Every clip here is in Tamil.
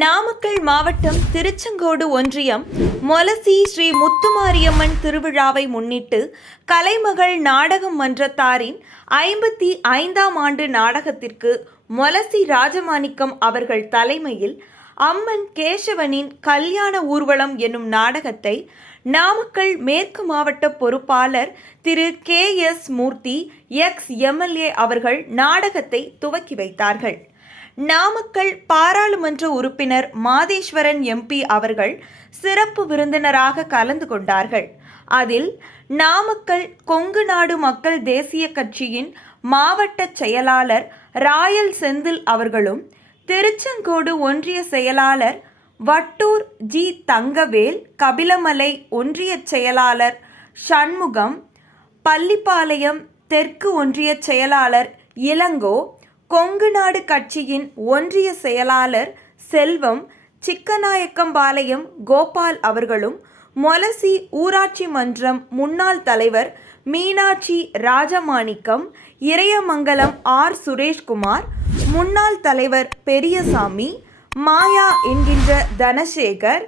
நாமக்கல் மாவட்டம் திருச்செங்கோடு ஒன்றியம் மொலசி ஸ்ரீ முத்துமாரியம்மன் திருவிழாவை முன்னிட்டு கலைமகள் நாடகம் மன்றத்தாரின் ஐம்பத்தி ஐந்தாம் ஆண்டு நாடகத்திற்கு மொலசி ராஜமாணிக்கம் அவர்கள் தலைமையில் அம்மன் கேசவனின் கல்யாண ஊர்வலம் என்னும் நாடகத்தை நாமக்கல் மேற்கு மாவட்ட பொறுப்பாளர் திரு K S Murthy ex MLA அவர்கள் நாடகத்தை துவக்கி வைத்தார்கள். நாமக்கல் பாராளுமன்ற உறுப்பினர் மாதேஸ்வரன் எம்பி அவர்கள் சிறப்பு விருந்தினராக கலந்து கொண்டார்கள். அதில் நாமக்கல் கொங்கு நாடு மக்கள் தேசிய கட்சியின் மாவட்ட செயலாளர் ராயல் செந்தில் அவர்களும் திருச்செங்கோடு ஒன்றிய செயலாளர் வட்டூர் ஜி தங்கவேல் கபிலமலை ஒன்றிய செயலாளர் சண்முகம் பள்ளிப்பாளையம் தெற்கு ஒன்றிய செயலாளர் இளங்கோ கொங்கு நாடு கட்சியின் ஒன்றிய செயலாளர் செல்வம் சிக்கநாயக்கம்பாளையம் கோபால் அவர்களும் மொலசி ஊராட்சி மன்றம் முன்னாள் தலைவர் மீனாட்சி ராஜமாணிக்கம் இறையமங்கலம் ஆர். சுரேஷ்குமார் முன்னாள் தலைவர் பெரியசாமி மாயா என்கின்ற தனசேகர்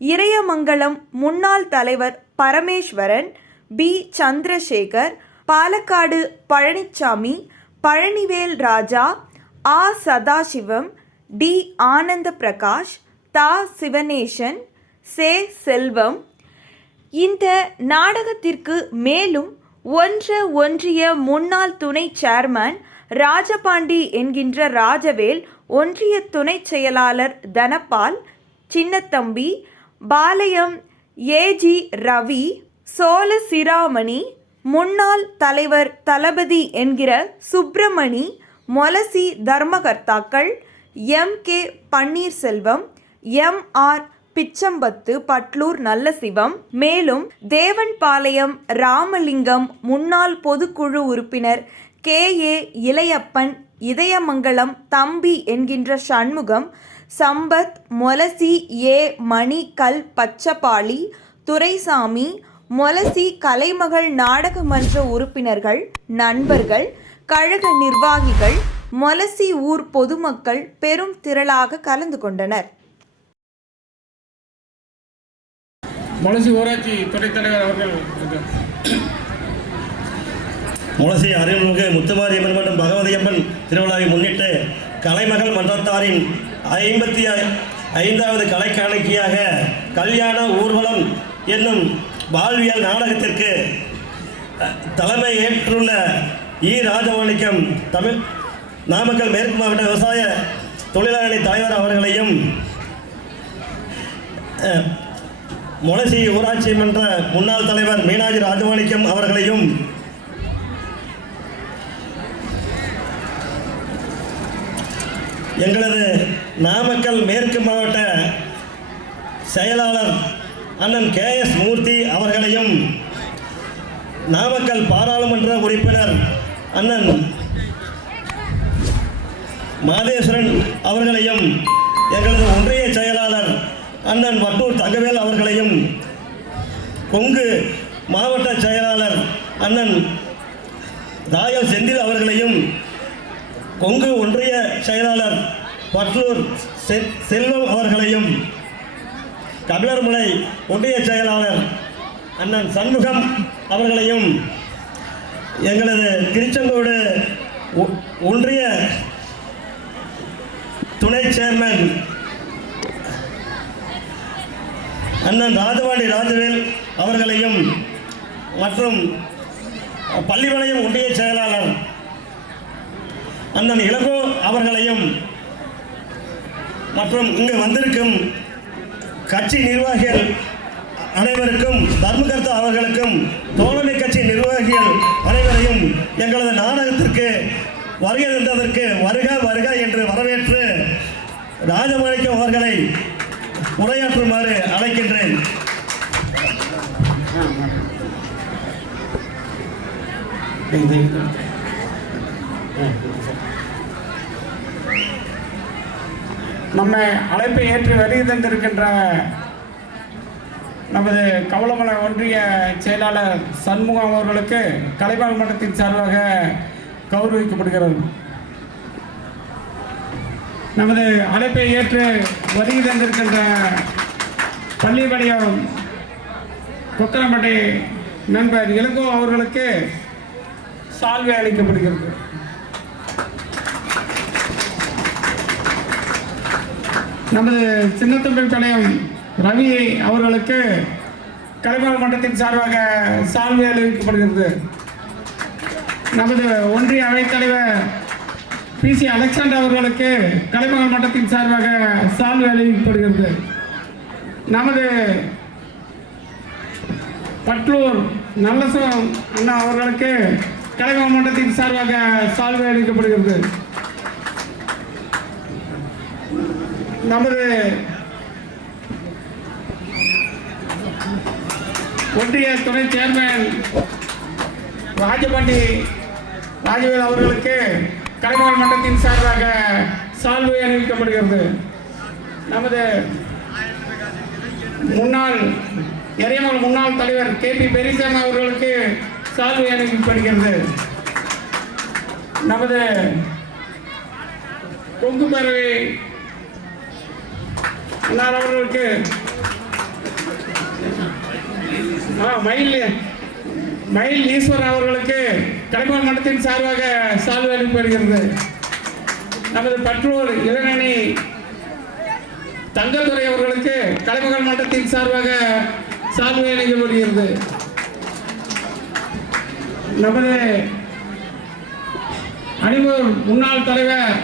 இறையமங்கலம் முன்னாள் தலைவர் பரமேஸ்வரன் பி. சந்திரசேகர் பாலக்காடு பழனிச்சாமி பழனிவேல் ராஜா ஆ. சதாசிவம் டி. ஆனந்த பிரகாஷ் தா. சிவனேசன் சே. செல்வம். இந்த நாடகத்திற்கு மேலும் ஒன்ற ஒன்றிய முன்னாள் துணை சேர்மன் ராஜபாண்டி என்கின்ற ராஜவேல் ஒன்றிய துணை செயலாளர் தனபால் சின்னத்தம்பி பாளையம் ஏஜி ரவி சோழ சிராமணி முன்னாள் தலைவர் தளபதி என்கிற Subramani Molasi தர்மகர்த்தாக்கள் M. K. Panneerselvam M. R. Pichampathu Patlur Nallasivam மேலும் தேவன்பாளையம் ராமலிங்கம் முன்னாள் பொதுக்குழு உறுப்பினர் கே. ஏ. இளையப்பன் இதயமங்கலம் தம்பி என்கின்ற சண்முகம் சம்பத் மொலசி ஏ. மணி கல் பச்சபாளி துரைசாமி மொலசி கலைமகள் நாடக மன்ற உறுப்பினர்கள் நண்பர்கள் கழக நிர்வாகிகள் மொலசி ஊர் பொதுமக்கள் பெரும் திரளாக கலந்து கொண்டனர் மொலசி ஊராட்சி துணைத் தலைவர் அவர்கள். முளசி அருள்மிகு முத்துமாரியம்மன் மற்றும் பகவதியம்மன் திருவிழாவை முன்னிட்டு கலைமகள் மன்றத்தாரின் ஐம்பத்தி ஐந்தாவது கலைக்காணிக்கையாக கல்யாண ஊர்வலம் என்னும் வாழ்வியல் நாடகத்திற்கு தலைமை ஏற்றுள்ள இ. ராஜமாணிக்கம் தமிழ் நாமக்கல் மேற்கு மாவட்ட விவசாய தொழிலாளி தலைவர் அவர்களையும் முளசி ஊராட்சி மன்ற முன்னாள் தலைவர் மீனாட்சி ராஜமாணிக்கம் அவர்களையும் எங்களது நாமக்கல் மேற்கு மாவட்ட செயலாளர் அண்ணன் கே எஸ் மூர்த்தி அவர்களையும் நாமக்கல் பாராளுமன்ற உறுப்பினர் அண்ணன் மாதேஸ்வரன் அவர்களையும் எங்களது ஒன்றிய செயலாளர் அண்ணன் வட்டூர் தங்கவேல் அவர்களையும் கொங்கு மாவட்ட செயலாளர் அண்ணன் ராயல் செந்தில் அவர்களையும் கொங்கு ஒன்றிய செயலாளர் பட்லூர் செ- செல்வம் அவர்களையும் கபிலர்மலை ஒன்றிய செயலாளர் அண்ணன் சண்முகம் அவர்களையும் எங்களது திருச்செங்கோடு ஒ- ஒன்றிய துணை சேர்மன் அண்ணன் ராஜவாணி ராஜவேல் அவர்களையும் மற்றும் பள்ளிவளையம் ஒன்றிய செயலாளர் அண்ணன் இளகோ அவர்களையும் மற்றும் இங்கு வந்திருக்கும் கட்சி நிர்வாகிகள் அனைவருக்கும் தர்மகர்த்தா அவர்களுக்கும் தோழமை கட்சி நிர்வாகிகள் அனைவரையும் எங்களது நாடகத்திற்கு வருகை தந்ததற்கு வருக வருக என்று வரவேற்று ராஜமாணிக்கம் அவர்களை உரையாற்றுமாறு அழைக்கின்றேன். நம்ம அழைப்பை ஏற்று வருகை தந்திருக்கின்ற நமது கவலமலை ஒன்றிய செயலாளர் சண்முகம் அவர்களுக்கு கலைவாண் மன்றத்தின் சார்பாக கௌரவிக்கப்படுகிறது. நமது அழைப்பை ஏற்று வருகை தந்திருக்கின்ற பள்ளிப்பாளையம் கொக்கரம்பட்டி நண்பர் இளங்கோ அவர்களுக்கு சால்வை அளிக்கப்படுகிறது. நமது சின்னத்தம்பி பாளையம் ரவி அவர்களுக்கு கலைமகள் மன்றத்தின் சார்பாக சால்வை அறிவிக்கப்படுகிறது நமது ஒன்றிய அவைத்தலைவர் பி. சி. அலெக்சாண்டர் அவர்களுக்கு கலைமகள் மன்றத்தின் சார்பாக சால்வை அறிவிக்கப்படுகிறது நமது பட்லூர் நல்லசம் அண்ணா அவர்களுக்கு கலைமகள் மன்றத்தின் சார்பாக சால்வை அளிக்கப்படுகிறது. நமது ஒன்றிய துணை சேர்மன் ராஜபாண்டி ராஜவேல் அவர்களுக்கு கலைமகள் மன்றத்தின் சார்பாக சால்வை அணிவிக்கப்படுகிறது நமது முன்னாள் எரியமல் முன்னாள் தலைவர் கே பி பெரிசன் அவர்களுக்கு சால்வை அணிவிக்கப்படுகிறது நமது கொங்கு பறவை அன்னார் அவர்களுக்கு ஆ, மயில் மயில் ஈஸ்வர் அவர்களுக்கு கலைமகள் மன்றத்தின் சார்பாக சால்வை அளிக்கப்படுகிறது நமது பற்றூர் இளநணி தங்கத்துறை அவர்களுக்கு கலைமகள் மன்றத்தின் சார்பாக சால்வை அளிக்கப்படுகிறது நமது அணிவூர் முன்னாள் தலைவர்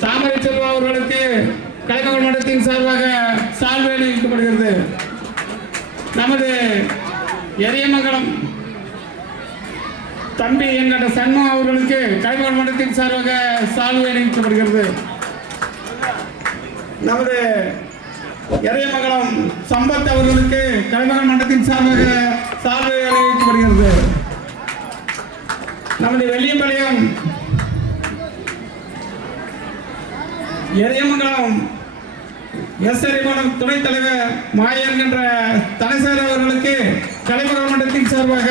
தாமரை செல்வா அவர்களுக்கு கலைமகள் மன்றத்தின் சார்பாக சால்வை அணிவிக்கப்படுகிறது நமது எரியமங்கலம் தம்பி என்கிற சண்முகம் அவர்களுக்கு கலைமகள் மன்றத்தின் சார்பாக சால்வை அணிவிக்கப்படுகிறது நமது எரியமங்கலம் சம்பத் அவர்களுக்கு கலைமகள் மன்றத்தின் சார்பாக சால்வை அணிவிக்கப்படுகிறது நமது வெள்ளியம்பாளையம் எரியமங்கலம் எஸ் எரிமங்கலம் துணைத் தலைவர் மாயன் என்ற தலைசார் அவர்களுக்கு கலைமகள் மன்றத்தின் சார்பாக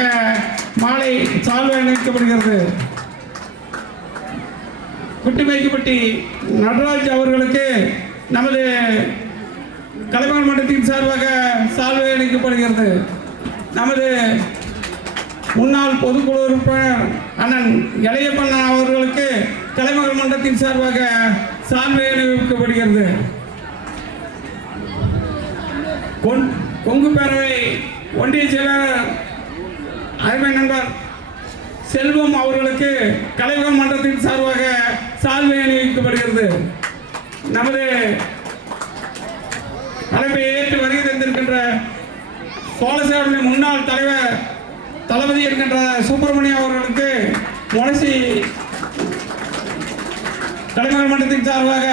மாலை சால்வை அணிவிக்கப்படுகிறது. குட்டிமைக்குப்பட்டி நடராஜ் அவர்களுக்கு நமது கலைமகள் மன்றத்தின் சார்பாக சால்வை அளிக்கப்படுகிறது நமது முன்னாள் பொதுக்குழு உறுப்பினர் அண்ணன் இளையப்பண்ணா அவர்களுக்கு கலைமகள் மன்றத்தின் சார்பாக சால்வை அணிவிக்கப்படுகிறது. கொங்கு பேரவை ஒன்றிய செயலாளர் அருமை நண்பர் செல்வம் அவர்களுக்கு கலைமகள் மன்றத்தின் சார்பாக சால்வை அணிவிக்கப்படுகிறது. நமது அழைப்பை ஏற்று வருகை தந்திருக்கின்ற சோழசேவரின் முன்னாள் தலைவர் தளபதி இருக்கின்ற சுப்பிரமணியம் அவர்களுக்கு முரசி கலைமகள் மன்றத்தின் சார்பாக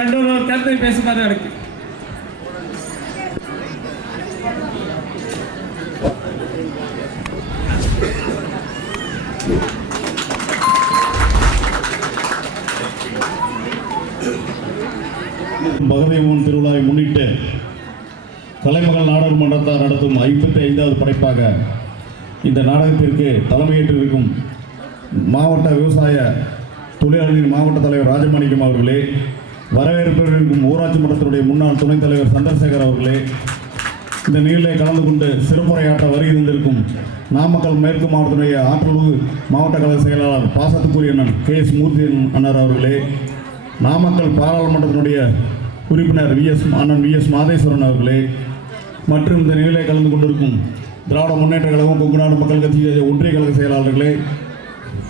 ரெண்டு ஒரு கருத்தை பேசுமாறு அழைக்கிறேன். பகவதியம்மன் திருவிழாவை முன்னிட்டு கலைமகள் நாடக மன்றத்தார் நடத்தும் ஐம்பத்தி ஐந்தாவது படைப்பாக இந்த நாடகத்திற்கு தலைமையேற்றிருக்கும் மாவட்ட விவசாய தொழிலாளர்களின் மாவட்ட தலைவர் ராஜமாணிக்கம் அவர்களே வரவேற்பிருக்கும் ஊராட்சி மன்றத்தினுடைய முன்னாள் துணைத் தலைவர் சந்திரசேகர் அவர்களே இந்த நிகழ்ச்சியை கலந்து கொண்டு சிறப்புரையாற்ற வருகை தந்திருக்கும் நாமக்கல் மேற்கு மாவட்டத்தினுடைய ஆற்றலூர் மாவட்ட கழக செயலாளர் பாசத்துக்குரிய அண்ணன் கே எஸ் மூர்த்தி அண்ணர் அவர்களே நாமக்கல் பாராளுமன்றத்தினுடைய உறுப்பினர் வி எஸ் அண்ணன் வி எஸ் மாதேஸ்வரன் அவர்களே மற்றும் இந்த நிகழ்ச்சியை கலந்து கொண்டிருக்கும் திராவிட முன்னேற்ற கழகம் கொங்குநாடு மக்கள் கட்சி ஒன்றிய கழக செயலாளர்களே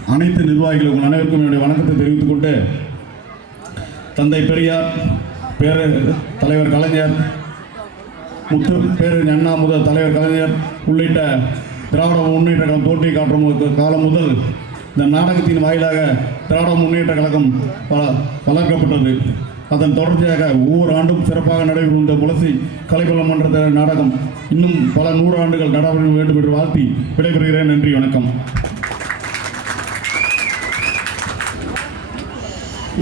அனைத்து நிர்வாகிகளும் அனைவருக்கும் என்னுடைய வணக்கத்தை தெரிவித்துக் கொண்டு தந்தை பெரியார் பேர தலைவர் கலைஞர் முத்து பேரறிஞர் அண்ணா முதல் தலைவர் கலைஞர் உள்ளிட்ட திராவிட முன்னேற்ற கழகம் தோற்றி காட்டும் காலம் முதல் இந்த நாடகத்தின் வாயிலாக திராவிட முன்னேற்ற கழகம் வள- வளர்க்கப்பட்டது. அதன் தொடர்ச்சியாக ஒவ்வொரு ஆண்டும் சிறப்பாக நடைபெறும் இந்த புலசி கலைக்குளம் மன்ற நாடகம் இன்னும் பல நூறு ஆண்டுகள் நடைபெற வேண்டும் என்று வாழ்த்தி விடைபெறுகிறேன். நன்றி வணக்கம்.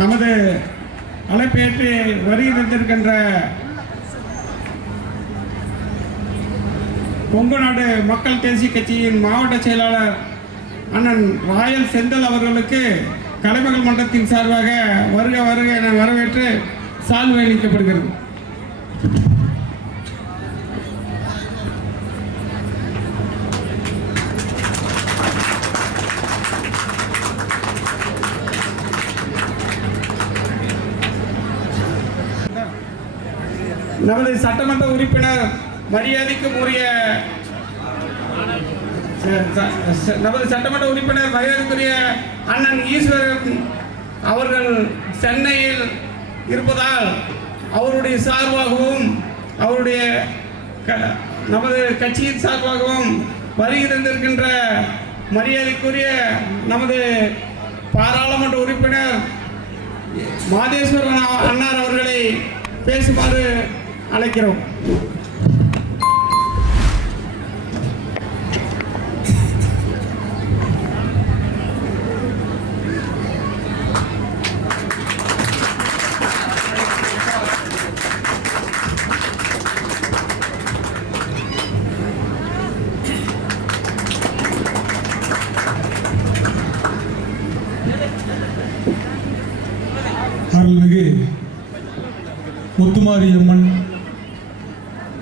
நமது அழைப்பேற்று வரி தந்திருக்கின்ற கொங்கு நாடு மக்கள் தேசிய கட்சியின் மாவட்ட செயலாளர் அண்ணன் ராயல் செந்தல் அவர்களுக்கு கலைமகள் மன்றத்தின் சார்பாக வருக வருக என வரவேற்று சால்வை அளிக்கப்படுகிறது. நமது சட்டமன்ற உறுப்பினர் மரியாதைக்கும் உரிய ச- ச- நமது சட்டமன்ற உறுப்பினர் மரியாதைக்குரிய அண்ணன் ஈஸ்வரன் அவர்கள் சென்னையில் இருப்பதால் அவருடைய சார்பாகவும் அவருடைய க- நமது கட்சியின் சார்பாகவும் வருகை தந்திருக்கின்ற மரியாதைக்குரிய நமது பாராளுமன்ற உறுப்பினர் மாதேஸ்வரன் அண்ணார் அவர்களை பேசுமாறு அழைக்கிறோம். முத்துமாரி அம்மன்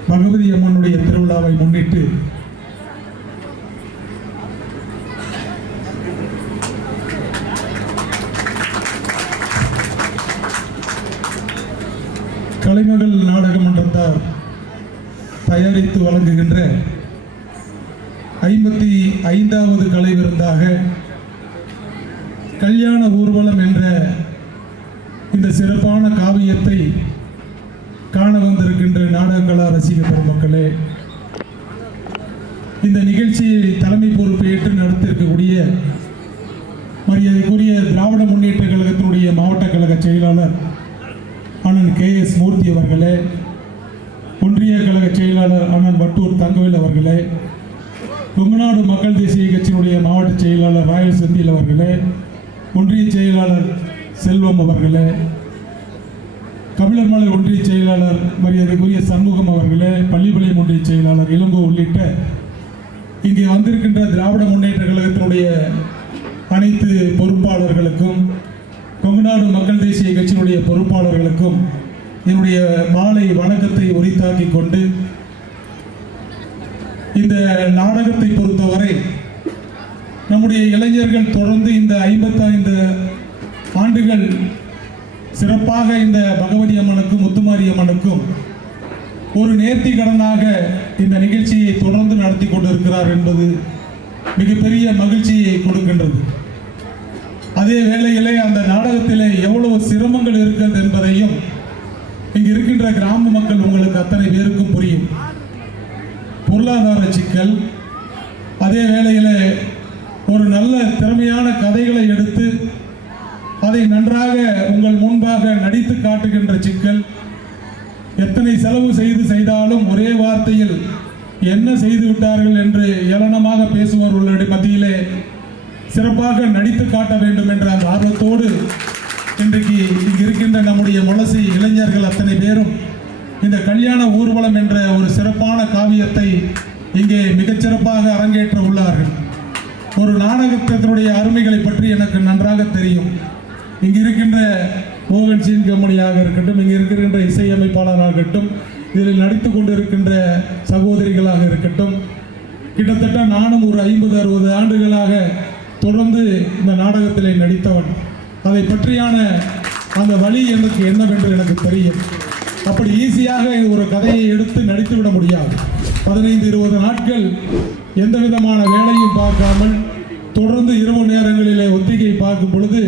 பகவதி அம்மனுடைய திருவிழாவை முன்னிட்டு கலைமகள் நாடக மன்றத்தார் தயாரித்து வழங்குகின்ற ஐம்பத்தி ஐந்தாவது கலை விருந்தாக கல்யாண ஊர்வலம் என்ற இந்த சிறப்பான காவியத்தை காண வந்திருக்கின்ற நாடக கலா ரசிக பெருமக்களே இந்த நிகழ்ச்சியை தலைமை பொறுப்பை ஏற்று நடத்திருக்கக்கூடிய மரியாதைக்குரிய திராவிட முன்னேற்ற கழகத்தினுடைய மாவட்ட கழக செயலாளர் அண்ணன் கே எஸ் மூர்த்தி அவர்களே ஒன்றிய கழக செயலாளர் அண்ணன் வட்டூர் தங்கவேல் அவர்களே கொங்குநாடு மக்கள் தேசிய கட்சியினுடைய மாவட்ட செயலாளர் ராயல் செந்தில் அவர்களே ஒன்றிய செயலாளர் செல்வம் அவர்களே கபிலர்மலை ஒன்றிய செயலாளர் மரியாதைக்குரிய சண்முகம் அவர்களே பள்ளிப்பாளையம் ஒன்றிய செயலாளர் இளங்கோ உள்ளிட்ட இங்கே வந்திருக்கின்ற திராவிட முன்னேற்ற கழகத்தினுடைய அனைத்து பொறுப்பாளர்களுக்கும் கொங்குநாடு மக்கள் தேசிய கட்சியினுடைய பொறுப்பாளர்களுக்கும் என்னுடைய மாலை வணக்கத்தை உரித்தாக்கி கொண்டு இந்த நாடகத்தை பொறுத்தவரை நம்முடைய இளைஞர்கள் தொடர்ந்து இந்த ஐம்பத்தைந்து ஆண்டுகள் சிறப்பாக இந்த பகவதி அம்மனுக்கும் முத்துமாரி அம்மனுக்கும் ஒரு நேர்த்தி கடனாக இந்த நிகழ்ச்சியை தொடர்ந்து நடத்தி கொண்டிருக்கிறார் என்பது மிகப்பெரிய மகிழ்ச்சியை கொடுக்கின்றது. அதே வேளையிலே அந்த நாடகத்திலே எவ்வளவு சிரமங்கள் இருக்கிறது என்பதையும் இங்கு இருக்கின்ற கிராம மக்கள் உங்களுக்கு அத்தனை பேருக்கும் புரியும். பொருளாதார சிக்கல் அதே வேளையில் ஒரு நல்ல திறமையான கதைகளை எடுத்து அதை நன்றாக உங்கள் முன்பாக நடித்து காட்டுகின்ற சிக்கல் எத்தனை செலவு செய்து செய்தாலும் ஒரே வார்த்தையில் என்ன செய்து விட்டார்கள் என்று ஏளனமாக பேசுபவர்களுடைய மத்தியிலே சிறப்பாக நடித்து காட்ட வேண்டும் என்ற அந்த ஆர்வத்தோடு இன்றைக்கு இங்கு இருக்கின்ற நம்முடைய முளசி இளைஞர்கள் அத்தனை பேரும் இந்த கல்யாண ஊர்வலம் என்ற ஒரு சிறப்பான காவியத்தை இங்கே மிகச்சிறப்பாக அரங்கேற்ற உள்ளார்கள். ஒரு நாடகத்தினுடைய அருமைகளை பற்றி எனக்கு நன்றாக தெரியும். இங்கு இருக்கின்ற மோகன் சிங் கம்பெனியாக இருக்கட்டும் இங்கு இருக்கின்ற இசையமைப்பாளராக இருக்கட்டும் இதில் நடித்து கொண்டிருக்கின்ற சகோதரிகளாக இருக்கட்டும் கிட்டத்தட்ட நானும் ஒரு ஐம்பது அறுபது ஆண்டுகளாக தொடர்ந்து இந்த நாடகத்தில் நடித்தவன். அதை பற்றியான அந்த வழி எனக்கு என்னவென்று எனக்கு தெரியும். அப்படி ஈஸியாக ஒரு கதையை எடுத்து நடித்து விட முடியாது. பதினைந்து இருபது நாட்கள் எந்த விதமான வேலையும் பார்க்காமல் தொடர்ந்து இரவு நேரங்களிலே ஒத்திகை பார்க்கும் பொழுது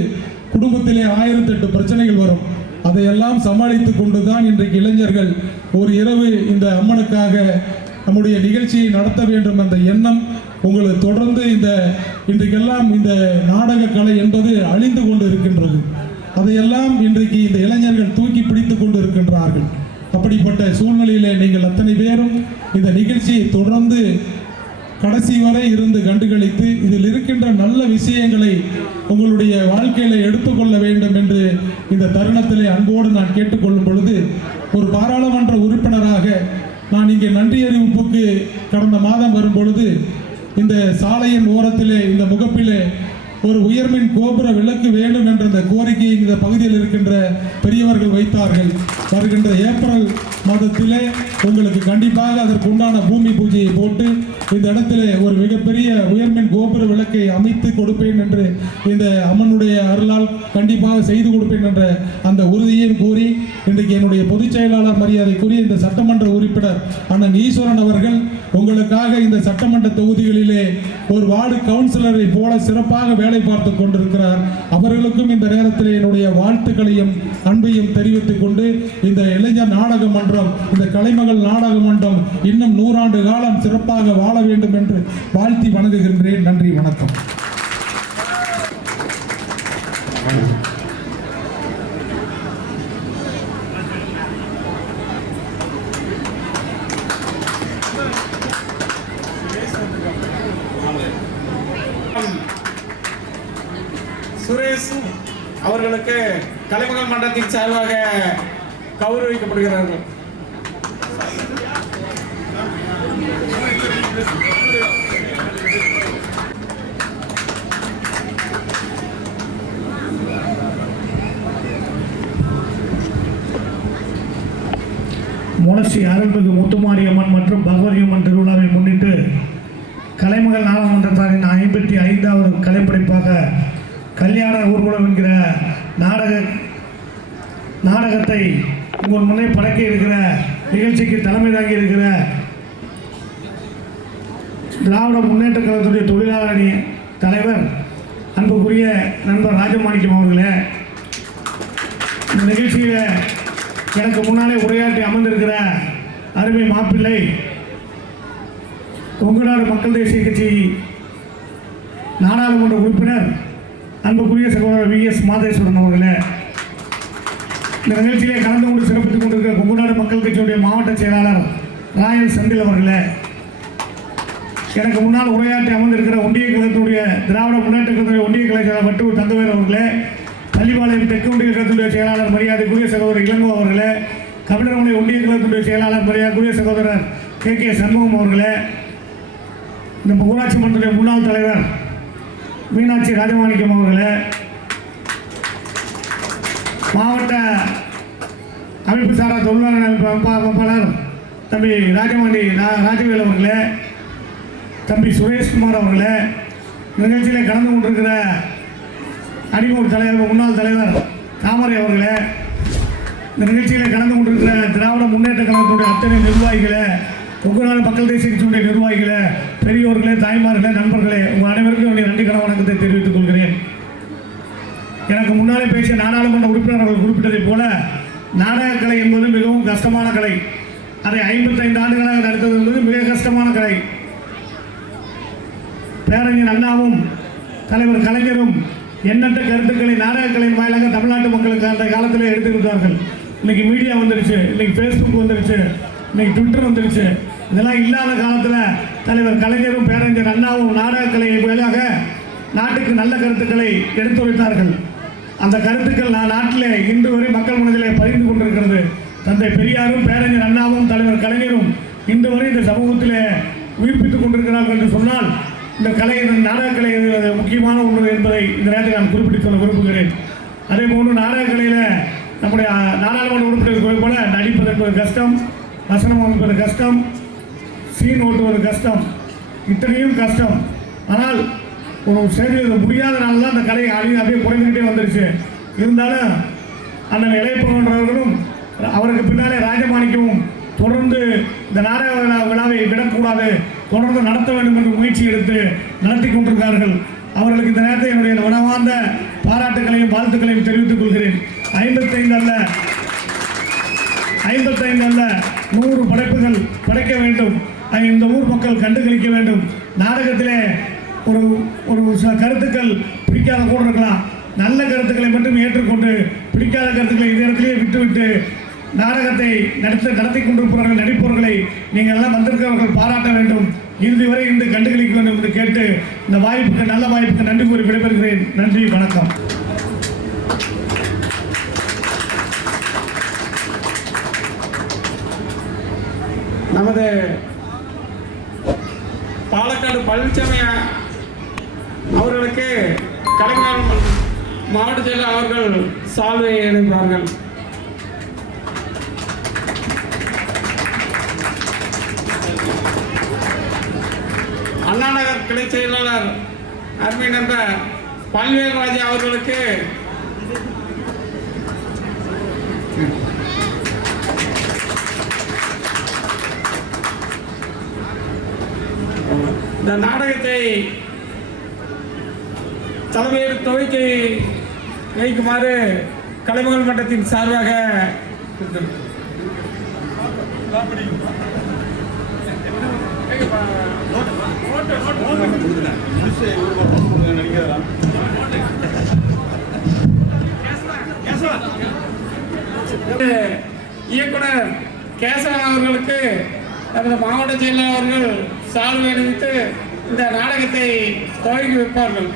குடும்பத்திலே ஆயிரத்தெட்டு பிரச்சனைகள் வரும். அதையெல்லாம் சமாளித்து கொண்டுதான் இன்றைக்கு இளைஞர்கள் ஒரு இரவு இந்த அம்மனுக்காக நம்முடைய நிகழ்ச்சியை நடத்த வேண்டும் என்ற எண்ணம் உங்களுக்கு தொடர்ந்து இந்த இன்றைக்கெல்லாம் இந்த நாடக கலை என்பது அழிந்து கொண்டு இருக்கின்றது அதையெல்லாம் இன்றைக்கு இந்த இளைஞர்கள் தூக்கி பிடித்து கொண்டு இருக்கின்றார்கள் அப்படிப்பட்ட சூழ்நிலையிலே நீங்கள் அத்தனை பேரும் இந்த நிகழ்ச்சியை தொடர்ந்து கடைசி வரை இருந்து கண்டுகளித்து இதில் இருக்கின்ற நல்ல விஷயங்களை உங்களுடைய வாழ்க்கையில எடுத்துக்கொள்ள வேண்டும் என்று இந்த தருணத்திலே அன்போடு நான் கேட்டுக்கொள்ளும் பொழுது ஒரு பாராளுமன்ற உறுப்பினராக நான் இங்கே நன்றி அறிவிப்புக்கு கடந்த மாதம் வரும் பொழுது இந்த சாலையின் ஓரத்திலே இந்த முகப்பிலே ஒரு உயர்மின் கோபுர விளக்கு வேண்டும் என்ற அந்த கோரிக்கையை இந்த பகுதியில் இருக்கின்ற பெரியவர்கள் வைத்தார்கள். வருகின்ற ஏப்ரல் மாதத்திலே உங்களுக்கு கண்டிப்பாக அதற்கு உண்டான பூமி பூஜையை போட்டு இந்த இடத்திலே ஒரு மிகப்பெரிய உயர்மின் கோபுர விளக்கை அமைத்து கொடுப்பேன் என்று இந்த அம்மனுடைய அருளால் கண்டிப்பாக செய்து கொடுப்பேன் என்ற அந்த உறுதியையும் கூறி இன்றைக்கு என்னுடைய பொதுச் செயலாளர் மரியாதைக்குரிய இந்த சட்டமன்ற உறுப்பினர் அண்ணன் ஈஸ்வரன் அவர்கள் உங்களுக்காக இந்த சட்டமன்ற தொகுதிகளிலே ஒரு வார்டு கவுன்சிலரை போல சிறப்பாக வேலை பார்த்து கொண்டிருக்கிறார். அவர்களுக்கும் இந்த நேரத்தில் என்னுடைய வாழ்த்துக்களையும் அன்பையும் தெரிவித்துக் கொண்டு இந்த இளைஞர் நாடக மன்றம் இந்த கலைமகள் நாடக மன்றம் இன்னும் நூறாண்டு காலம் சிறப்பாக வாழ வேண்டும் என்று வாழ்த்தி வணங்குகின்றேன். நன்றி வணக்கம். கலைமகள் சார்பாக கௌரவிக்கப்படுகிறார்கள் முளசி அருள்மிகு முத்துமாரியம்மன் மற்றும் பகவதியம்மன் திருவிழாவை முன்னிட்டு கலைமகள் நாடாளுமன்றத்தாரின் ஐம்பத்தி ஐந்தாவது கலைப்படைப்பாக கல்யாண ஊர்வலம் என்கிற நாடக நாடகத்தை உங்கள் முன்னே பழக்க இருக்கிற நிகழ்ச்சிக்கு தலைமை தாங்கி இருக்கிற திராவிட முன்னேற்ற கழகத்துடைய தொழிலாளர் அணி தலைவர் அன்புக்குரிய நண்பர் ராஜமாணிக்கம் அவர்களே இந்த நிகழ்ச்சியில் எனக்கு முன்னாலே உரையாற்றி அமர்ந்திருக்கிற அருமை மாப்பிள்ளை கொங்குநாடு மக்கள் தேசிய கட்சி நாடாளுமன்ற உறுப்பினர் அன்புக்குரிய சகோதரர் வி எஸ் மாதேஸ்வரன் அவர்களே இந்த நிகழ்ச்சியிலே கலந்து கொண்டு சிறப்பித்துக் கொண்டிருக்கிற கொங்குநாடு மக்கள் கட்சியுடைய மாவட்ட செயலாளர் ராயல் செந்தில் அவர்களே. எனக்கு முன்னால் உரையாற்றி அமர்ந்திருக்கிற ஒன்றிய கழகத்துடைய திராவிட முன்னேற்ற கழகத்துடைய ஒன்றிய கழக வட்டு தந்தவர் அவர்களே பள்ளிப்பாளையம் தெற்கு ஒன்றிய கழகத்துடைய செயலாளர் மரியாதைக்குரிய சகோதரர் இளங்கோ அவர்களே கபிலரமலை ஒன்றிய கழகத்துடைய செயலாளர் மரியாதைக்குரிய சகோதரர் கே. கே. சண்முகம் அவர்களே இந்த ஊராட்சி மன்றத்துடைய முன்னாள் தலைவர் மீனாட்சி ராஜமாணிக்கம் அவர்களே மாவட்ட அமைப்பு சாரா தொழிலாளர் அமைப்பாளர் தம்பி ராஜமாணி ரா- ராஜவேல் அவர்களே தம்பி சுரேஷ்குமார் அவர்களே நிகழ்ச்சியில் கலந்து கொண்டிருக்கிற அடிமூர் தலைவர் முன்னாள் தலைவர் தாமரை அவர்களே இந்த நிகழ்ச்சியில் கலந்து கொண்டிருக்கிற திராவிட முன்னேற்ற கழகத்துடைய அத்தனை நிர்வாகிகளை உங்களால் மக்கள் தேசிய கட்சியுடைய நிர்வாகிகளை பெரியோர்களே தாய்மார்களே நண்பர்களே உங்கள் அனைவருக்கும் என்னுடைய நன்றி கடன் வணக்கத்தை தெரிவித்துக் கொள்கிறேன். எனக்கு முன்னாலே பேசிய நாடாளுமன்ற உறுப்பினர் குறிப்பிட்டதைப் போல நாடகக்கலை என்பது மிகவும் கஷ்டமான கலை. அதை ஐம்பத்தைந்து ஆண்டுகளாக நடத்தது என்பது மிக கஷ்டமான கலை. பேரறிஞர் அண்ணாவும் தலைவர் கலைஞரும் எண்ணற்ற கருத்துக்களை நாடகக்கலையின் வாயிலாக தமிழ்நாட்டு மக்களுக்கு அந்த காலத்தில் எடுத்துக்கிட்டார்கள் இன்னைக்கு மீடியா வந்துருச்சு இன்னைக்கு ஃபேஸ்புக் வந்துருச்சு இன்னைக்கு ட்விட்டர் வந்துருச்சு. இதெல்லாம் இல்லாத காலத்தில் தலைவர் கலைஞரும் பேரறிஞர் அண்ணாவும் நாடகக்கலையை வாயிலாக நாட்டுக்கு நல்ல கருத்துக்களை எடுத்துரைத்தார்கள். அந்த கருத்துக்கள் நான் நாட்டில் இன்று வரை மக்கள் மனதிலே பதிந்து கொண்டிருக்கிறது. தந்தை பெரியாரும் பேரறிஞர் அண்ணாவும் தலைவர் கலைஞரும் இன்று வரை இந்த சமூகத்திலே உயிர்ப்பித்துக் கொண்டிருக்கிறார்கள் என்று சொன்னால் இந்த கலை நாடகக்கலை முக்கியமான ஒன்று என்பதை இந்த நேரத்தில் நான் குறிப்பிட்டு சொல்ல விரும்புகிறேன். அதே போன்று நாடகக்கலையில் நம்முடைய நாடாளுமன்ற உறுப்பினர்கள் போல நடிப்பது என்பது கஷ்டம் வசனம் அமைப்பது கஷ்டம் சீன் ஓட்டுவது கஷ்டம் இத்தனையும் கஷ்டம். ஆனால் ஒரு செய்தி முடியாதனால தான் அந்த கலை அழி அப்படியே குறைந்துக்கிட்டே வந்துருச்சு. இருந்தாலும் அந்த இளையப்பவர்களும் அவருக்கு பின்னாலே ராஜமாணிக்கமும் தொடர்ந்து இந்த நாடக விழா விழாவை விடக்கூடாது தொடர்ந்து நடத்த வேண்டும் என்று முயற்சி எடுத்து நடத்தி கொண்டிருக்கிறார்கள். அவர்களுக்கு இந்த நேரத்தை என்னுடைய உணவார்ந்த பாராட்டுகளையும் வாழ்த்துக்களையும் தெரிவித்துக் கொள்கிறேன். ஐம்பத்தைந்து அல்ல ஐம்பத்தைந்து அல்ல நூறு படைப்புகள் படைக்க வேண்டும். இந்த ஊர் மக்கள் கண்டுகளிக்க வேண்டும். நாடகத்திலே ஒரு ஒரு சில கருத்துக்கள் பிடிக்காத கூட இருக்கலாம். நல்ல கருத்துக்களை மட்டும் ஏற்றுக்கொண்டு பிடிக்காத கருத்துக்களை இந்த இடத்துலேயே விட்டுவிட்டு நாடகத்தை நடத்த நடத்தி கொண்டிருப்பவர்கள் நடிப்பவர்களை நீங்கள் எல்லாம் வந்திருக்கிறவர்கள் பாராட்ட வேண்டும். இறுதி வரை இந்த கண்டுகளிக்க வேண்டும் என்று கேட்டு இந்த வாய்ப்புக்கு நல்ல வாய்ப்புக்கு நன்றி கூறி விடைபெறுகிறேன். நன்றி வணக்கம். நமது பாலக்காடு பழனிசாமி மாவட்டத்தில் அவர்கள் சால்வை அளிப்பார்கள் அண்ணாநகர் கிளை செயலாளர் அருமை நண்பர் பல்வேல் ராஜா அவர்களுக்கு இந்த நாடகத்தை தலைமையில் துவக்கி வைக்குமாறு கலைமகள் மன்றத்தின் சார்பாக இயக்குனர் கேசவன் அவர்களுக்கு நமது மாவட்ட செயலாளர் அவர்கள் சால்வை அணிவித்து இந்த நாடகத்தை துவங்கி வைப்பார்கள்.